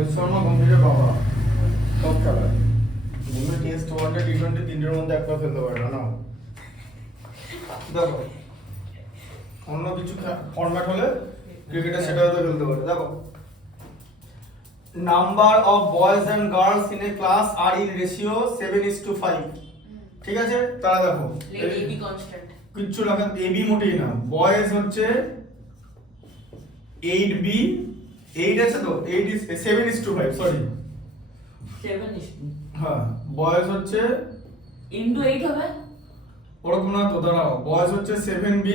রোহিত শর্মা গম্ভীরের বাবা টপ খেলায় গম্ভীর test one day T20 তিনটের মধ্যে একটা ফেলতে পারে না। দেখো অন্য কিছু ফরম্যাট হলে ক্রিকেটে সেটা হয়তো খেলতে পারে। দেখো number of boys and girls in a class আর ইন রেশিও 7:5। ঠিক আছে, তারা দেখো লেট এবি কনস্ট্যান্ট কিচ্ছু লেখা এবি মোটেই না। বয়েজ হচ্ছে 8b 8 আছে তো 8 is 7:5 সরি 7 is হ্যাঁ বয়েজ হচ্ছে ইনটু 8 হবে ওরকম না তো, দাঁড়াও বয়েজ হচ্ছে 7b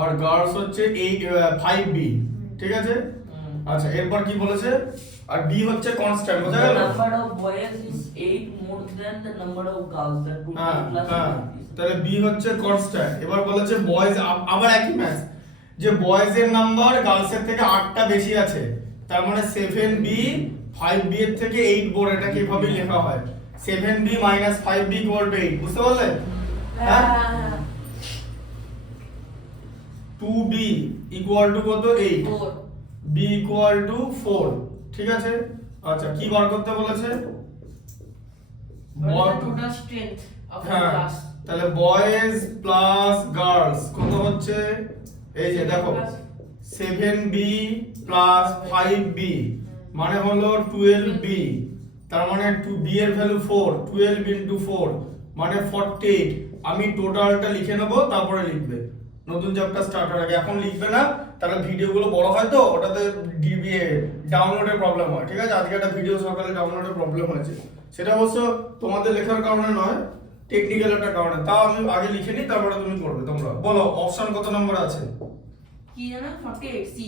আর গার্লস হচ্ছে 5b। ঠিক আছে, আচ্ছা এরপর কি বলেছে, আর বি হচ্ছে কনস্ট্যান্ট, বোঝা গেল? Number of boys is 8 more than the number of girls that two হ্যাঁ প্লাস হ্যাঁ, তাহলে বি হচ্ছে কনস্ট্যান্ট। এবার বলেছে বয়েজ আবার একই ম্যাচ, যে বয়েজের নাম্বার গার্লসের থেকে 8টা বেশি আছে, তার মানে 7b 5b এর থেকে 8 বড়। এটা কিভাবে লেখা হয়, 7b - 5b = 8, বুঝতে পারলে? হ্যাঁ 2b = কত 8, 4 b = 4। ঠিক আছে, আচ্ছা কি বার করতে বলেছে? টোটাল স্ট্রেংথ অফ দ্য হ্যাঁ ক্লাস তাহলে বয়েজ প্লাস গার্লস কত হচ্ছে, এই যে দেখো 7b প্লাস 5b মানে হলো 12b, তার মানে 2b এর ভ্যালু 4, 12 ইনটু 4 মানে 48। আমি টোটালটা লিখে নেব, তারপরে লিখবে নতুন চ্যাপ্টার স্টার্টার আগে, এখন লিখবে না, তাহলে ভিডিওগুলো বড় হয় তো ওটাতে ডিবিএ ডাউনলোডের প্রবলেম হয়। ঠিক আছে, আজকে একটা ভিডিও সকালে ডাউনলোডের প্রবলেম হয়েছে, সেটা অবশ্য তোমাদের লেখার কারণে নয়, টেকনিক্যাল একটা কারণে। তাও আমি আগে লিখে নিই, তারপরে তুমি করবে। তোমরা বলো অপশন কত নম্বর আছে? কি জানো 48 সি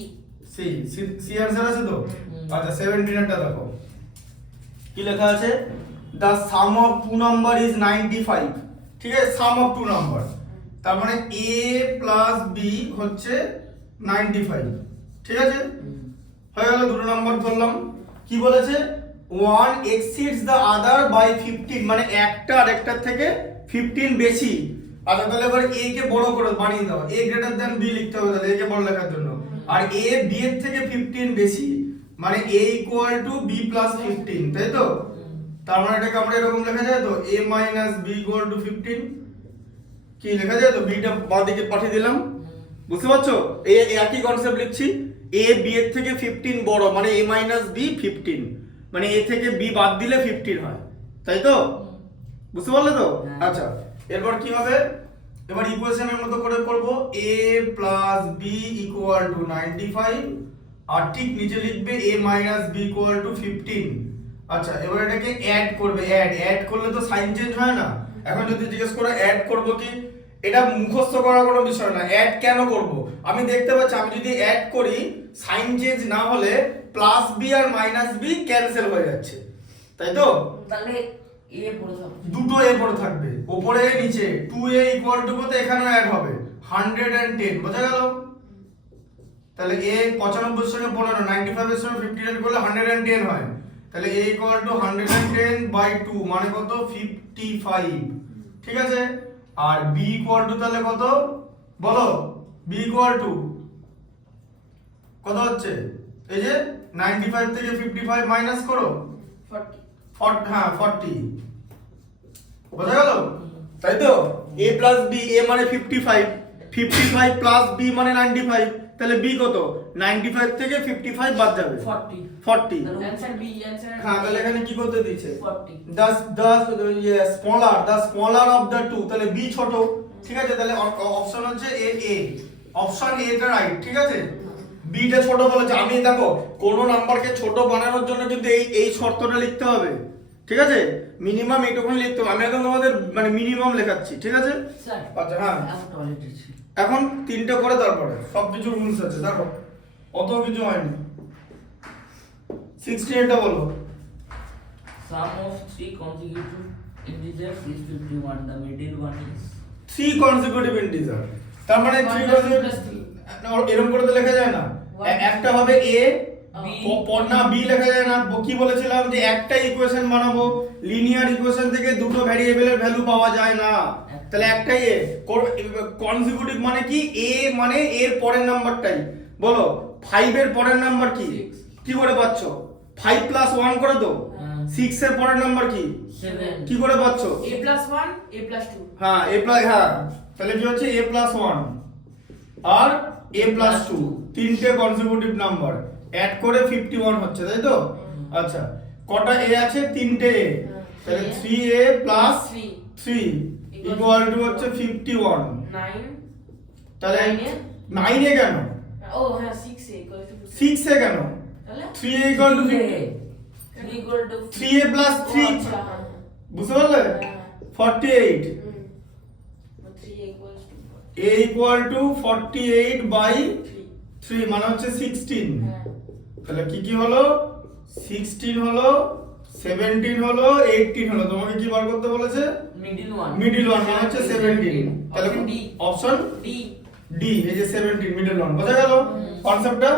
সি সি অ্যানসার আছে তো? আচ্ছা 17 এরটা দেখো কি লেখা আছে, the sum of two number is 95। ঠিক আছে, সাম অফ টু নাম্বার, তার মানে a প্লাস b হচ্ছে 95। ঠিক আছে, হয়ে গেল, দুটো নাম্বার ধরলাম। কি বলেছে, one exceeds the other by 15, মানে একটা আরেকটার থেকে 15 বেশি। আচ্ছা তাহলে এবার a কে বড় করে বানিয়ে দাও, a গ্রেটার দ্যান b লিখতে হবে তাহলে a কে বড় লেখার জন্য, আর a b এর থেকে 15 বেশি মানে a = b + 15, তাই তো? তার মানে এটাকে আমরা এরকম লেখা যায় তো, a - b = 15। কি লেখা যায় তো, b টা বাঁ দিকে পাঠিয়ে দিলাম, বুঝতে পারছো? এই একই কনসেপ্ট লিখছি, a b এর থেকে 15 বড় মানে a - b 15, মানে a থেকে b বাদ দিলে 15 হয়, তাই তো? বুঝতে পারলে তো? আচ্ছা এরপর কি হবে, এবার ইকুয়েশনের মতো করে করব, a + b = 95 আর ঠিক নিচে লিখবে a - b = 15। আচ্ছা এবার এটাকে অ্যাড করবে, অ্যাড করলে তো সাইন চেঞ্জ হয় না। এখন যদি জিজ্ঞেস করে অ্যাড করব কি, এটা মুখস্থ করার কোনো বিষয় না। অ্যাড কেন করব, আমি দেখতে পাচ্ছি আমি যদি অ্যাড করি সাইন চেঞ্জ না হলে প্লাস বি আর মাইনাস বি ক্যান্সেল হয়ে যাচ্ছে, তাই তো? তাহলে এ পড়ে থাকবে, দুটো এ পড়ে থাকবে, উপরে নিচে 2a = কত, এখানেও অ্যাড হবে 110, বোঝা গেল? তাহলে a 95 এর সঙ্গে 15, 95 এর সঙ্গে 15 এড করলে 110 হয়, তাহলে a = 110/2 মানে কত 55। ঠিক আছে, আর b = তাহলে কত বলো, b = কত হচ্ছে, এই যে 95 থেকে 55 মাইনাস করো 40 হ্যাঁ 40, বোঝা গেল? তাই তো, a প্লাস b, a মানে 55, 55 প্লাস b মানে 95, তাহলে b কত, 95 থেকে 55 বাদ যাবে 40। आंसर बी आंसर হ্যাঁ তাহলে এখানে কি করতে দিয়েছে, 40 the smaller of the two, তাহলে b ছোট। ঠিক আছে, তাহলে অপশন হচ্ছে a, অপশন a টা রাইট। ঠিক আছে, b টা ছোট বলেছে। আমি দেখো কোন নাম্বারকে ছোট বানানোর জন্য কিন্তু এই শর্তটা লিখতে হবে। ঠিক আছে, মিনিমাম এইটুকুনি লিখতে হবে। আমি এখন তোমাদের মানে মিনিমাম লেখাচ্ছি। ঠিক আছে স্যার আচ্ছা হ্যাঁ, আমি টয়লেটে ছি এখন তিনটে করে তারপরে সবকিছু রুলস আছে, দেখো অত কিছু হয়নি। 68 টা বলো, sum of 3 consecutive integers is 51 the middle one is 3 consecutive integer, তার মানে 3 1 consecutive এরকম করে তো লেখা যায় না। একটা হবে a না b লেখা যায় না। কি বলেছিলাম যে একটা ইকুয়েশন বানাবো, লিনিয়ার ইকুয়েশন থেকে দুটো ভ্যারিয়েবলের ভ্যালু পাওয়া যায় না, তাহলে একটাই a। কনজিকিউটিভ মানে কি, a মানে এর পরের নাম্বারটাই, বলো 5 এর পরের নাম্বার কি? কি করে পাচ্ছ? 5 প্লাস 1 করে তো। 6 এর পরের নাম্বার কি? 7 কি করে পাচ্ছ? a plus 1 a plus 2 হ্যাঁ a প্লাস, হ্যাঁ তাহলে কি হচ্ছে a প্লাস 1 আর a প্লাস 2 তিনটে কনসিকিউটিভ নাম্বার অ্যাড করে 51 হচ্ছে, তাই তো? আচ্ছা কটা a আছে? তিনটে a, তাহলে 3a প্লাস 3 ইকুয়াল টু হচ্ছে 51। 9 তাহলে 9 এ কেন? ও হ্যাঁ 6 a equal to 6 এ কেন? তাহলে 3a equal to 3a plus 3, আচ্ছা হ্যাঁ বুঝতে পারলে? 48 3 equals to a equal to 48 by 3 3 মানে হচ্ছে 16। হ্যাঁ তাহলে কি কি হলো? 16 হলো, 17 হলো, 18 হলো। তোমাকে কি বার করতে বলেছে? মিডল ওয়ান মিডল ওয়ান মানে হচ্ছে 17। তাহলে Option D। Option d D, এই যে 17 মিডল ওয়ান। বোঝা গেল কনসেপ্টটা?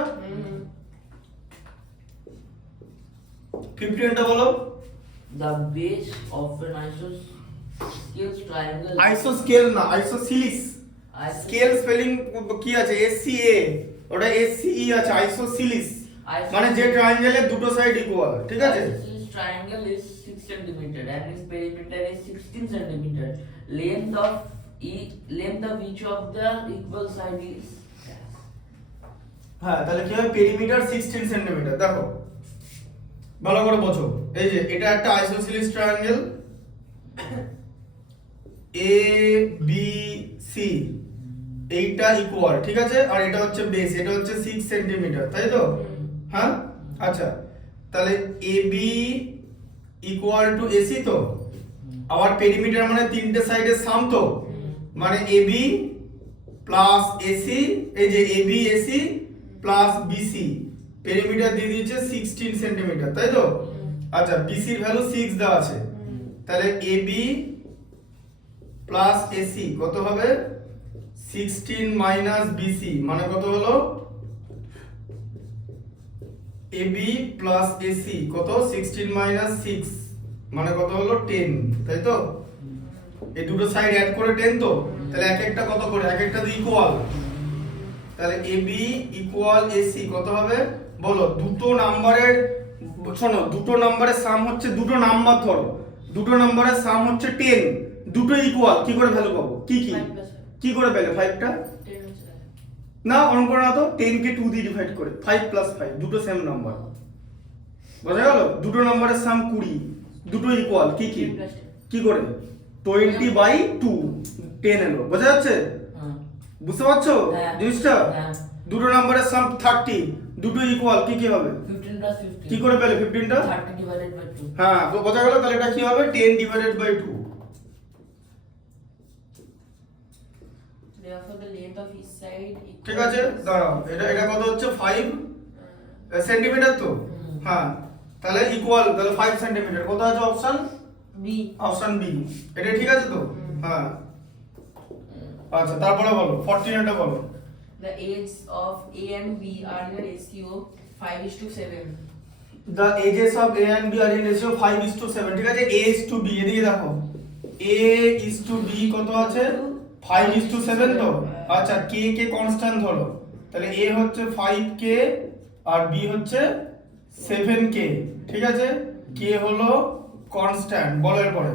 15 টা বলো। the base of an isosceles triangle আইসোস্কেল না, আইসোসিলিস। স্কেল স্পেলিং কি আছে? SCA, ওটা SCE আছে। আইসোসিলিস মানে যে ট্রায়াঙ্গেলের দুটো সাইড ইকুয়াল, ঠিক আছে? Isosceles triangle is 6 centimeter and its perimeter is 16 centimeter. Length of each of the equal side is হ্যাঁ তাহলে কি হবে? Perimeter 16 centimetre. দেখো ভালো করে বোঝো, এই যে এটা একটা আইসোসিলিস ট্রায়াঙ্গেল ABC, এইটা ইকুয়াল, ঠিক আছে? আর এটা হচ্ছে বেস, এটা হচ্ছে 6 সেন্টিমিটার, তাই তো? হ্যাঁ আচ্ছা তাহলে AB ইকুয়াল টু AC তো, আবার পেরিমিটার মানে তিনটে সাইডের সাম তো, মানে AB প্লাস AC, এই যে AB AC plus BC, perimeter দিয়ে দিয়েছে 16 সেন্টিমিটার, তাই তো? আচ্ছা BC এর ভ্যালু 6 দেওয়া আছে, তাহলে AB প্লাস AC কত হবে? 16 মাইনাস BC মানে কত হলো? AB প্লাস AC কত? 16 মাইনাস 6 মানে কত হলো? 10, তাই তো? এই দুটো সাইড অ্যাড করে 10 তো, তাহলে এক একটা কত করে? এক একটা তো ইকুয়াল, তাহলে AB ইকুয়াল AC কত হবে বলো? দুটো নাম্বারের, শোনো দুটো নাম্বারের সাম হচ্ছে, দুটো নাম্বার ধরো, দুটো নাম্বারের সাম হচ্ছে 10, দুটো ইকুয়াল, কি করে ভ্যালু পাবো? কি কি 5 plus কি করে পেলে 5টা? 10 হচ্ছে না অন করো না তো, 10 কে 2 দিয়ে ডিভাইড করে 5 প্লাস 5 দুটো সেম নাম্বার, বোঝা গেল? দুটো নাম্বারের সাম 20, দুটো ইকুয়াল, কি কি 10 plus 10 কি করে? 20 বাই 2 10 এলো, বোঝা যাচ্ছে? বুঝতে পারছো হ্যাঁ। জিনিসটা? হ্যাঁ। দুটো নাম্বারের সাম 30, দুটো ইকুয়াল, কি কি হবে? 15 plus 15 কি করে পেলে 15টা? 30 divided by 2 হ্যাঁ তো বোঝা গেল, তাহলে এটা কি হবে? 10 divided by 2। therefore the length of each side equals ঠিক আছে দাঁড়াও, এটা এটা কত হচ্ছে? 5 সেন্টিমিটার তো, হ্যাঁ তাহলে ইকুয়াল, তাহলে 5 সেন্টিমিটার। কত আছে অপশন? b অপশন বি, এটা ঠিক আছে তো? হ্যাঁ আচ্ছা তারপরে বলো 14 এটা বলো। the edges of a and b are in a ratio 5:7 The edges of A and B are in ratio 5:7, ঠিক আছে? A is to B, এদিকে দেখো A is to B কত আছে? 5:7 তো। আচ্ছা K কে কনস্ট্যান্ট ধরো, তাহলে A হচ্ছে 5K আর B হচ্ছে 7K, ঠিক আছে? K হলো কনস্ট্যান্ট, বলের পরে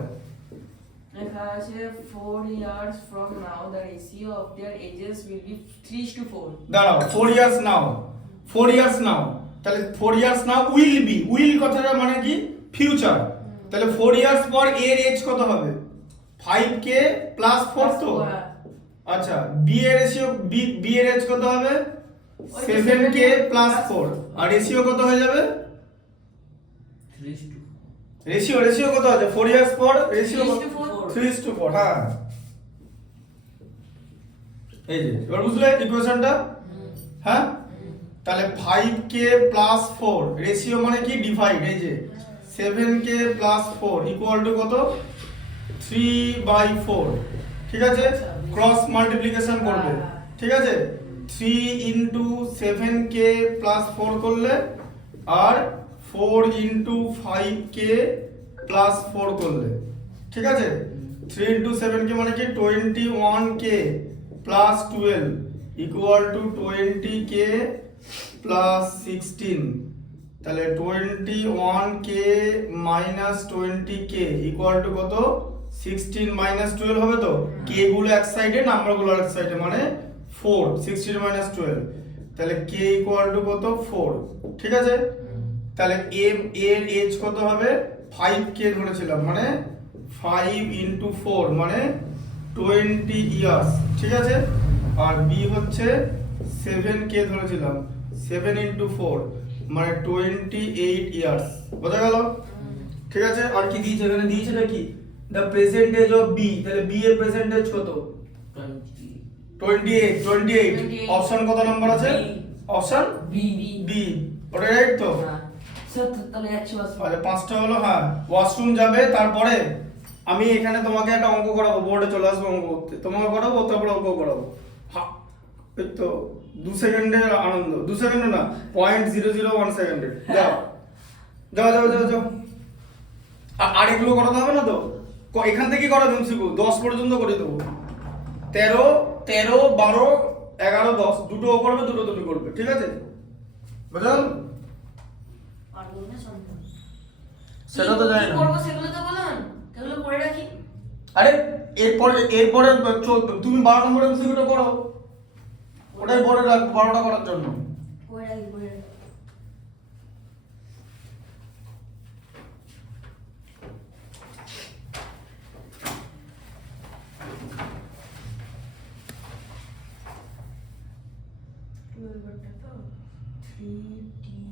লেখা আছে 4 years from now the ratio of their edges will be 3:4 দাঁড়াও 4 ইয়ার্স নাও, 4 ইয়ার্স নাও, তাহলে 4 years now will be, will কথাটা মানে কি? ফিউচার, তাহলে 4 ইয়ার্স পর এর এজ কত হবে? 5K প্লাস 4 তো। আচ্ছা বি এর রেশিও, বি এর এজ কত হবে? 7K প্লাস 4, আর রেশিও কত হয়ে যাবে? 3:4 রেশিও কত আছে 4 ইয়ার্স পর? রেশিও 3:4 3:4, হ্যাঁ এই যে এবার বুঝলে ইকুয়েশনটা? হ্যাঁ তাহলে 5K প্লাস 4 রেশিও মানে কি? ডিভাইড, এই যে 7K প্লাস 4 ইকুয়াল টু কত? 3/4, ঠিক আছে? ক্রস মাল্টিপ্লিকেশন করবে, ঠিক আছে? 3 ইনটু 7K প্লাস 4 করলে আর 4 ইনটু 5K প্লাস 4 করলে, ঠিক আছে? 3 ইনটু 7K মানে কি? 21K plus 12 equal to 20K plus 16, তাহলে 21k minus 20k equal to কত? 16 মাইনাস 12 হবে তো, k গুলো এক সাইডে নাম্বারগুলো এক সাইডে, মানে 4, 16 মাইনাস 12, তাহলে k ইকুয়াল টু কত? 4, ঠিক আছে। তাহলে এর এজ কত হবে? 5k ধরেছিলাম, মানে 5 ইন্টু 4 মানে 20 ইয়ার্স, ঠিক আছে। আর বি হচ্ছে 7k ধরেছিলাম, 7 ইন্টু 4 মানে 28 ইয়ার্স, বোঝা গেল? ঠিক আছে। আর কি দিয়েছে এখানে? দিয়েছে নাকি the present age of B, তাহলে বি এর প্রেজেন্ট এজ কত? 28। অপশন কত নাম্বার আছে? Option B. বি, ওটা রাইট তো? স্যার তাহলে 180 আচ্ছা, পাঁচটা হলো। হ্যাঁ, ওয়াশরুম যাবে, তারপরে আমি এখানে তোমাকে একটা অঙ্ক করাবো, বোর্ডে চলে আসবো অঙ্ক করতে, তোমাকে করাবো, তারপর অঙ্ক করাবো। হ্যাঁ, এই তো 2 সেকেন্ডের আনন্দ, 2 সেকেন্ড না, 0.001 সেকেন্ডের। যাও যাও যাও যাও যাও। আর এগুলো করাতে হবে না তো? এখান থেকে করাবে এমসিকিউ, 10 পর্যন্ত করে দেবো। 13, 12, 11, 10 দুটো ও করবে, দুটো তুমি করবে, ঠিক আছে? বুঝলেন? পারবো না সম্ভব। সেটা তো জানি কি না। করবো সেগুলো তো বলুন, সেগুলো করে রাখি। আরে এরপরে তুমি 12 নম্বরের এমসিকিউটা করো, ওটাই বলে রাখবো 12টা করার জন্য। করে রাখি, করে রাখি। তো 3